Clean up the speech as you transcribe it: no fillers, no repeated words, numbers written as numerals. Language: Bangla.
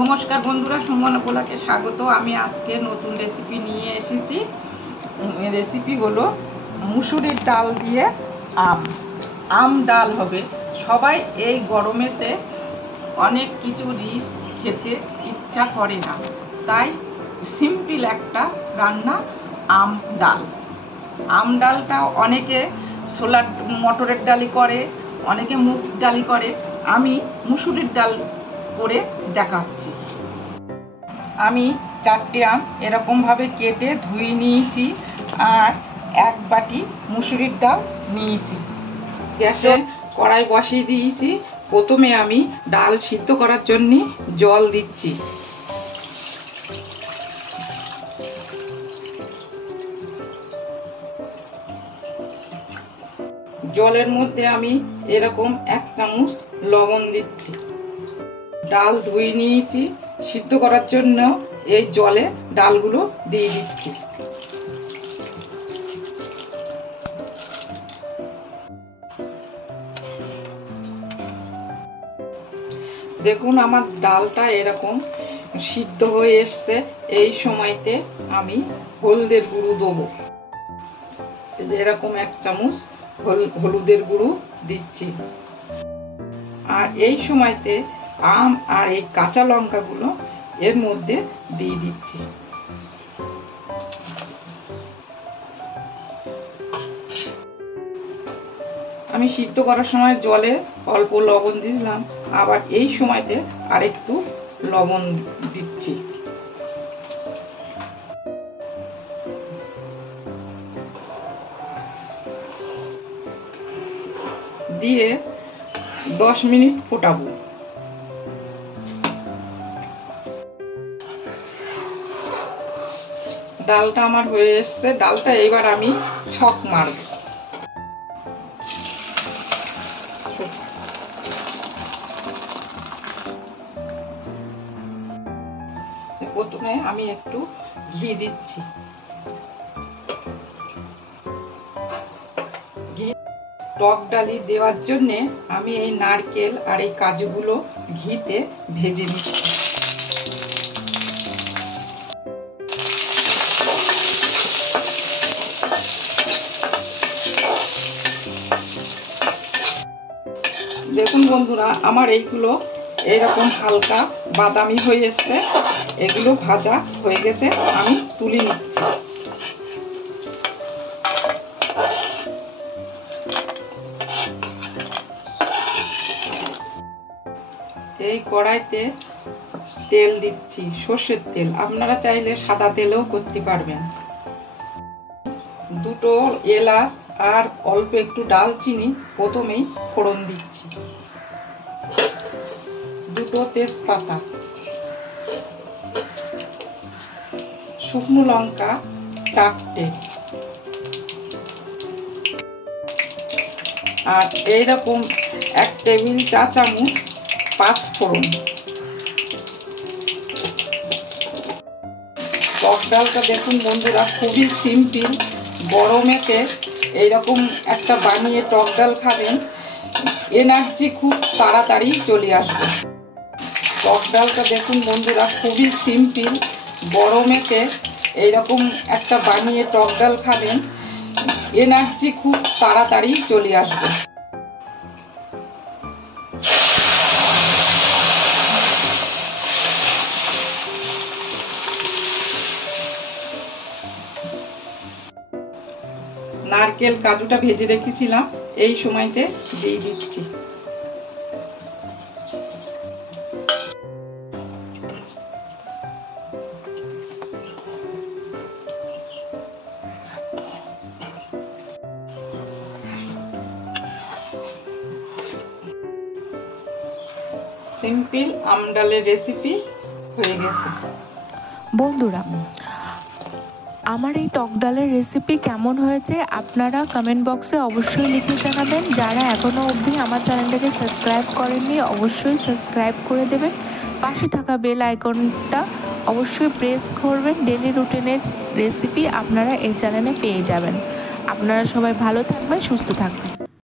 নমস্কার বন্ধুরা, সুমনা পোলাকে স্বাগত। আমি আজকে নতুন রেসিপি নিয়ে এসেছি। রেসিপি হলো মুসুরির ডাল দিয়ে আম ডাল হবে। সবাই এই গরমেতে অনেক কিছু রিচ খেতে ইচ্ছা করে না, তাই সিম্পল একটা রান্না আম ডাল। আম ডালটা অনেকে ছোলার মটরের ডালি করে, অনেকে মুগ ডালি করে। আমি মুসুরির ডাল করে দেখাচ্ছি। আমি 4টে আম এরকমভাবে কেটে ধুয়ে নিয়েছি আর 1 বাটি মুসুরির ডাল নিয়েছি। গ্যাসে কড়াই বসিয়ে দিয়েছি। প্রথমে আমি ডাল সিদ্ধ করার জন্য জল দিচ্ছি। জলের মধ্যে আমি এরকম 1 চামচ লবণ দিচ্ছি। ডাল ধুয়ে নিয়েছি, সিদ্ধ করার জন্য এই জলে ডালগুলো দিয়ে দিচ্ছি। দেখুন আমার ডালটা এরকম সিদ্ধ হয়ে এসছে। এই সময়তে আমি হলদের গুঁড়ো দেবো। এরকম 1 চামচ হলুদের গুঁড়ো দিচ্ছি। আর এই সময়তে আম আর এই কাঁচা লঙ্কাগুলো এর মধ্যে দিয়ে দিচ্ছি। আমি সিদ্ধ করার সময় জলে অল্প লবণ দিলাম, আবার এই সময়তে আরেকটু লবণ দিচ্ছি। দিয়ে 10 মিনিট ফোটাবো। ডালটা আমার হয়ে এসছে। ডালটা এবার আমি ছক মারব। প্রথমে আমি একটু ঘি দিচ্ছি। ঘি টক ডালি দেওয়ার জন্য আমি এই নারকেল আর এই কাজুগুলো ঘিতে ভেজে নিচ্ছি। দেখুন বন্ধুরা, আমার এইগুলো এরকম হালকা বাদামি হয়ে এসছে। এগুলো ভাজা হয়ে গেছে, আমি তুলে নিচ্ছি। এই কড়াইতে তেল দিচ্ছি, সর্ষের তেল। আপনারা চাইলে সাদা তেলেও করতে পারবেন। 2টো এলাচ আর অল্প একটু ডালচিনি প্রথমেই ফোড়ন দিচ্ছি। 2টো তেজপাতা, শুকনো লঙ্কা 4টে, আর এইরকম 1 টেবিল চা চামচ 5 ফোড়ন। টক ডালটা দেখুন বন্ধুরা, খুবই সিম্পল। গরমেতে এইরকম একটা বানিয়ে টক ডাল খাবেন, এনার্জি খুব তাড়াতাড়ি চলে আসবে। টক ডালটা দেখুন বন্ধুরা, খুবই সিম্পল। গরমেতে এইরকম একটা বানিয়ে টক ডাল খাবেন, এনার্জি খুব তাড়াতাড়ি চলে আসবে। নারকেল কাজুটা ভেজে রেখেছিলাম, এই সময়তে দিয়ে দিচ্ছি। সিম্পল আম ডালের রেসিপি হয়ে গেছে। বন্ধুরা, আমার এই টক ডালের রেসিপি কেমন হয়েছে আপনারা কমেন্ট বক্সে অবশ্যই লিখে জানাবেন। যারা এখনও অবধি আমার চ্যানেলটাকে সাবস্ক্রাইব করেননি অবশ্যই সাবস্ক্রাইব করে দেবেন। পাশে থাকা বেল আইকনটা অবশ্যই প্রেস করবেন। ডেলি রুটিনের রেসিপি আপনারা এই চ্যানেলে পেয়ে যাবেন। আপনারা সবাই ভালো থাকবেন, সুস্থ থাকবেন।